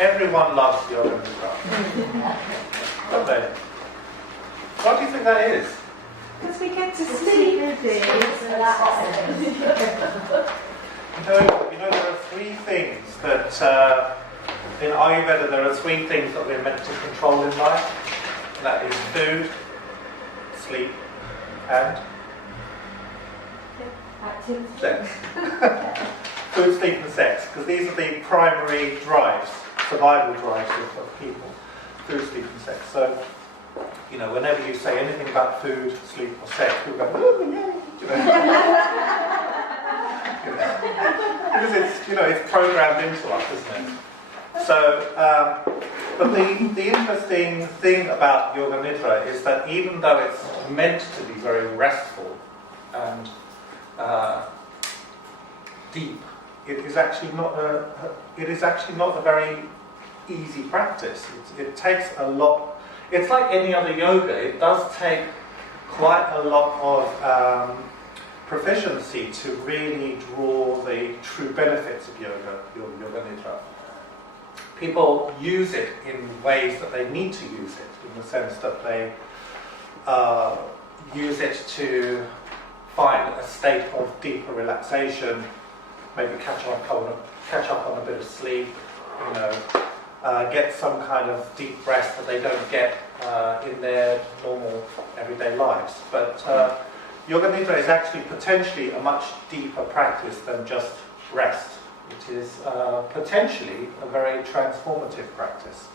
Everyone loves Yoga Nidra. Don't they? What do you think that is? Because we get to sleep. You know, there are three things that, in Ayurveda, there are three things that we're meant to control in life. That is food, sleep, and sex. Food, sleep, and sex, because these are the primary drives, survival drives of people. Food, sleep, and sex. So, you know, whenever you say anything about food, sleep, or sex, people go, oh, yeah, you know. Because it's, you know, it's programmed into us, isn't it? So, but the interesting thing about Yoga Nidra is that even though it's meant to be very restful and deep, it is actually not a very easy practice. It takes a lot. It's like any other yoga. It does take quite a lot of proficiency to really draw the true benefits of Yoga Nidra. People use it in ways that they need to use it, in the sense that they use it to find a state of deeper relaxation, maybe catch up on a bit of sleep, you know, get some kind of deep rest that they don't get in their normal everyday lives. But Yoga Nidra is actually potentially a much deeper practice than just rest. It is potentially a very transformative practice.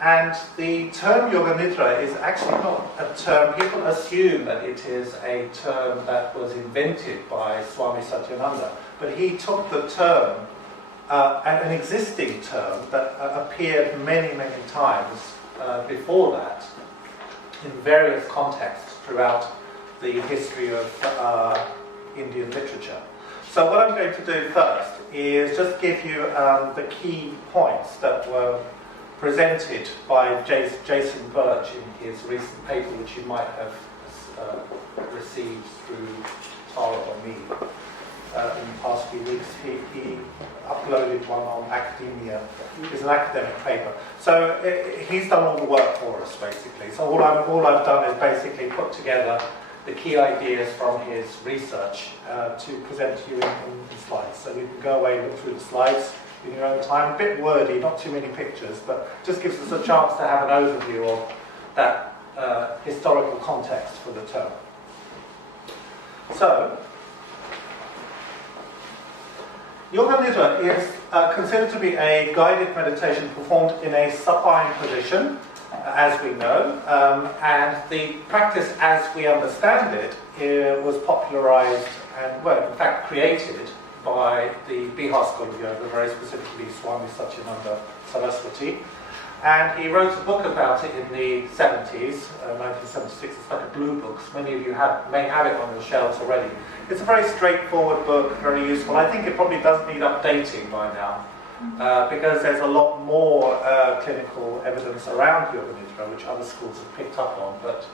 And the term Yoga Nidra is actually not a term. People assume that it is a term that was invented by Swami Satyananda, but he took the term, an existing term that appeared many, many times before that in various contexts throughout the history of Indian literature. So what I'm going to do first is just give you the key points that were presented by Jason Birch in his recent paper, which you might have received through Tara or me in the past few weeks. He uploaded one on academia. It's an academic paper. So he's done all the work for us, basically. So all I've done is basically put together the key ideas from his research to present to you in slides. So you can go away and look through the slides in your own time. A bit wordy, not too many pictures, but just gives us a chance to have an overview of that historical context for the term. So, Yoga Nidra is considered to be a guided meditation performed in a supine position, as we know, and the practice as we understand it was popularized and, well, in fact created by the Bihar School of Yoga, very specifically Swami Satyananda Saraswati. And he wrote a book about it in the 70s, 1976. It's like a blue book. Many of you may have it on your shelves already. It's a very straightforward book, very useful. I think it probably does need updating by now, because there's a lot more clinical evidence around Yoga Nidra, which other schools have picked up on. But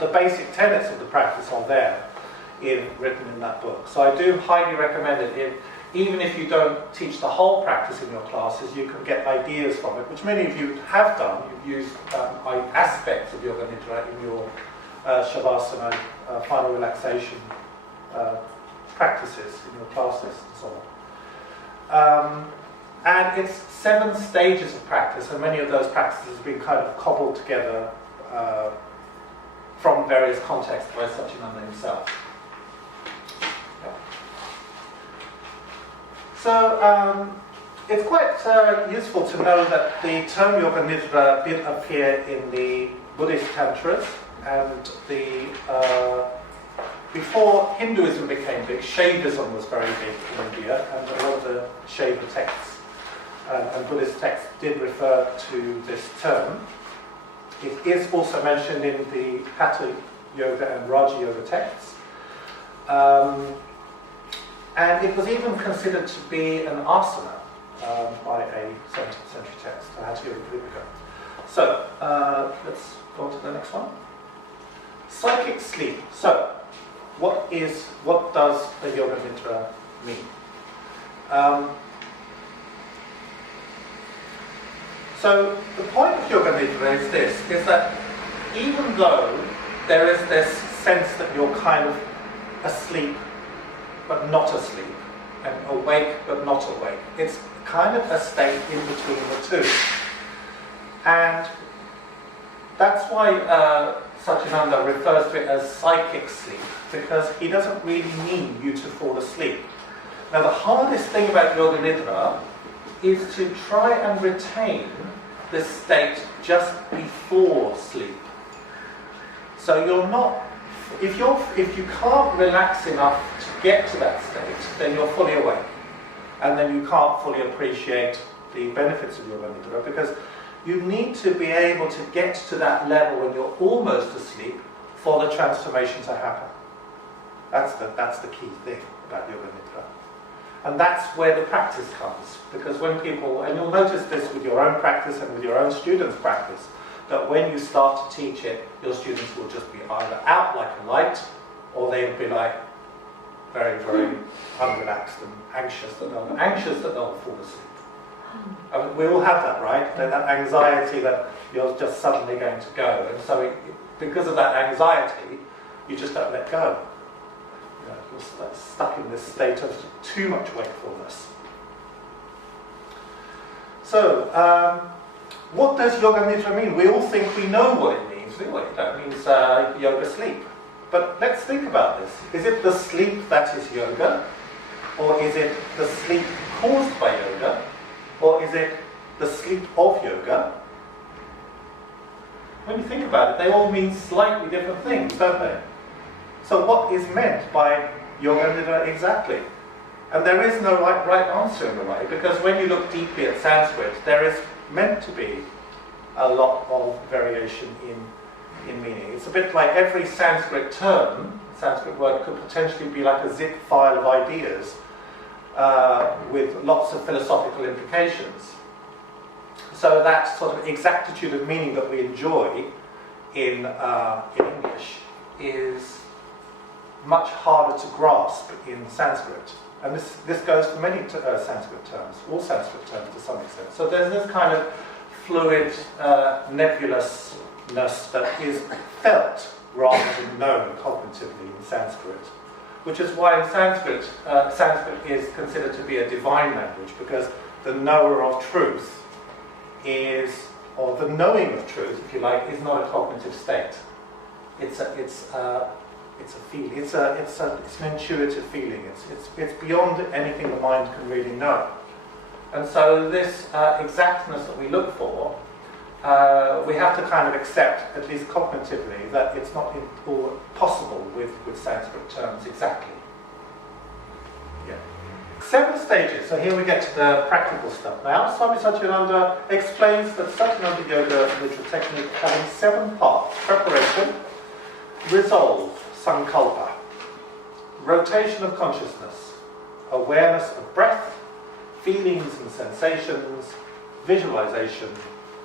the basic tenets of the practice are there, written in that book. So I do highly recommend it. Even if you don't teach the whole practice in your classes, you can get ideas from it, which many of you have done. You've used aspects of Yoga Nidra in your Shavasana, final relaxation practices in your classes and so on. And it's 7 stages of practice, and many of those practices have been kind of cobbled together from various contexts by Satyananda himself. So it's quite useful to know that the term Yoga Nidra did appear in the Buddhist Tantras, and before Hinduism became big, Shaivism was very big in India, and a lot of the Shaiva texts and Buddhist texts did refer to this term. It is also mentioned in the Hatha Yoga and Raja Yoga texts. And it was even considered to be an asana by a 17th century text. I had to give it a bit ago. So, let's go on to the next one. Psychic sleep. So, what does a Yoga Nidra mean? So the point of Yoga Nidra is this, is that even though there is this sense that you're kind of asleep but not asleep, and awake but not awake, it's kind of a state in between the two. And that's why Satyananda refers to it as psychic sleep, because he doesn't really mean you to fall asleep. Now the hardest thing about Yoga Nidra is to try and retain this state just before sleep. So you're not, if you can't relax enough to get to that state, then you're fully awake. And then you can't fully appreciate the benefits of Yoga Nidra, because you need to be able to get to that level when you're almost asleep for the transformation to happen. That's the key thing about Yoga Nidra. And that's where the practice comes. Because when people, and you'll notice this with your own practice and with your own students' practice, that when you start to teach it, your students will just be either out like a light, or they'll be like very, very unrelaxed and anxious that they'll fall asleep. I mean, we all have that, right? That anxiety that you're just suddenly going to go. And so because of that anxiety, you just don't let go. You know, you're stuck in this state of too much wakefulness. So, what does Yoga Nidra mean? We all think we know what it means, do we? That means yoga sleep. But let's think about this. Is it the sleep that is yoga? Or is it the sleep caused by yoga? Or is it the sleep of yoga? When you think about it, they all mean slightly different things, don't they? So what is meant by Yoga Nidra exactly? And there is no right answer in a way, because when you look deeply at Sanskrit, there is meant to be a lot of variation in meaning. It's a bit like every Sanskrit term, Sanskrit word could potentially be like a zip file of ideas with lots of philosophical implications. So that sort of exactitude of meaning that we enjoy in English is much harder to grasp in Sanskrit. And this goes for many Sanskrit terms, all Sanskrit terms to some extent. So there's this kind of fluid nebulousness that is felt rather than known cognitively in Sanskrit. Which is why in Sanskrit, Sanskrit is considered to be a divine language, because the knower of truth is, or the knowing of truth, if you like, is not a cognitive state. It's a feeling. It's an intuitive feeling. It's beyond anything the mind can really know. And so this exactness that we look for, we have to kind of accept, at least cognitively, that it's not possible with Sanskrit terms exactly. Yeah. 7 stages. So here we get to the practical stuff. Now, Swami Satyananda explains that Satyananda Yoga Nidra technique having 7 parts: preparation, resolve, sankalpa, rotation of consciousness, awareness of breath, feelings and sensations, visualization,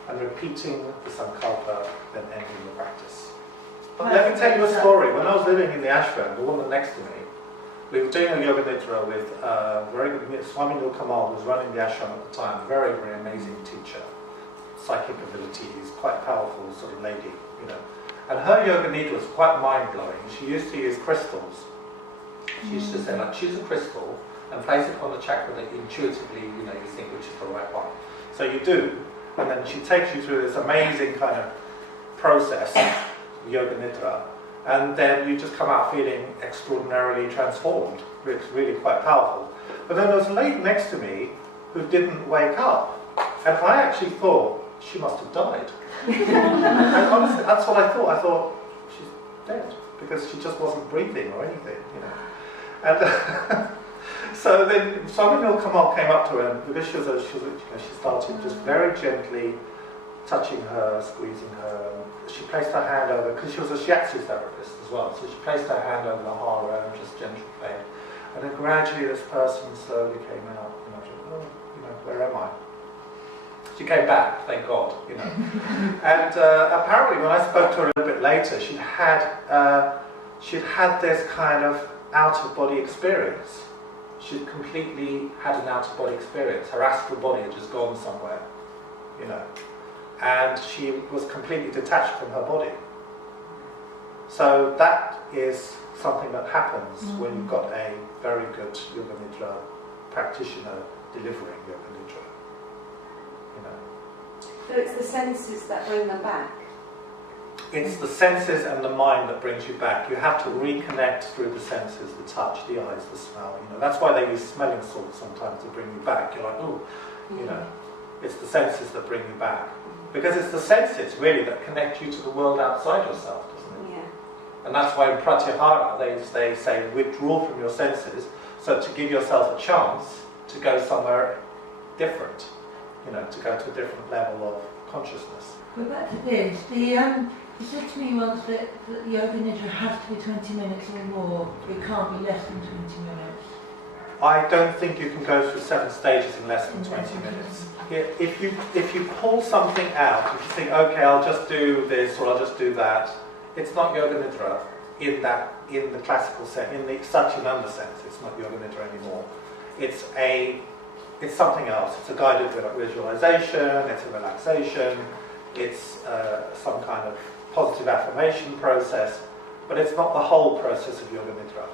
and repeating the sankalpa, then ending the practice. But let me tell you a story. When I was living in the ashram, the woman next to me, we were doing a Yoga Nidra with very good Swami Kamal was running the ashram at the time, very, very amazing teacher, psychic abilities, quite powerful sort of lady, you know. And her Yoga Nidra was quite mind-blowing. She used to use crystals. She used to say, like, choose a crystal and place it on the chakra that intuitively, you know, you think which is the right one. So you do, and then she takes you through this amazing kind of process, Yoga Nidra, and then you just come out feeling extraordinarily transformed. It's really quite powerful. But then there was a lady next to me who didn't wake up, and I actually thought she must have died. And honestly, that's what I thought. I thought she's dead because she just wasn't breathing or anything, you know. And so then Swami Kamal came up to her, and because she started just very gently touching her, squeezing her. She placed her hand over, because she was a shiatsu therapist as well, so she placed her hand over the hara and just gently played. And then gradually this person slowly came out, and I thought, oh, you know, where am I? She came back, thank God, you know. And apparently when I spoke to her a little bit later, she'd had this kind of out-of-body experience. She'd completely had an out-of-body experience. Her astral body had just gone somewhere, you know, and she was completely detached from her body. So that is something that happens when you've got a very good Yoga Nidra practitioner delivering Yoga Nidra. You know. So it's the senses that bring them back. It's the senses and the mind that brings you back. You have to reconnect through the senses, the touch, the eyes, the smell. You know, that's why they use smelling salts sometimes to bring you back. You're like, oh, you know, it's the senses that bring you back. Because it's the senses really that connect you to the world outside yourself, doesn't it? Yeah. And that's why in Pratyahara they say withdraw from your senses, so to give yourself a chance to go somewhere different, you know, to go to a different level of consciousness. But back to this, you said to me once that Yoga Nidra has to be 20 minutes or more. It can't be less than 20 minutes. I don't think you can go through 7 stages in less than 20 minutes. If you pull something out, if you think, okay, I'll just do this or I'll just do that, it's not Yoga Nidra in the classical sense, in the Satyananda sense. It's not Yoga Nidra anymore. It's something else. It's a guided visualization. It's a relaxation. It's some kind of positive affirmation process, but it's not the whole process of Yoga Nidra.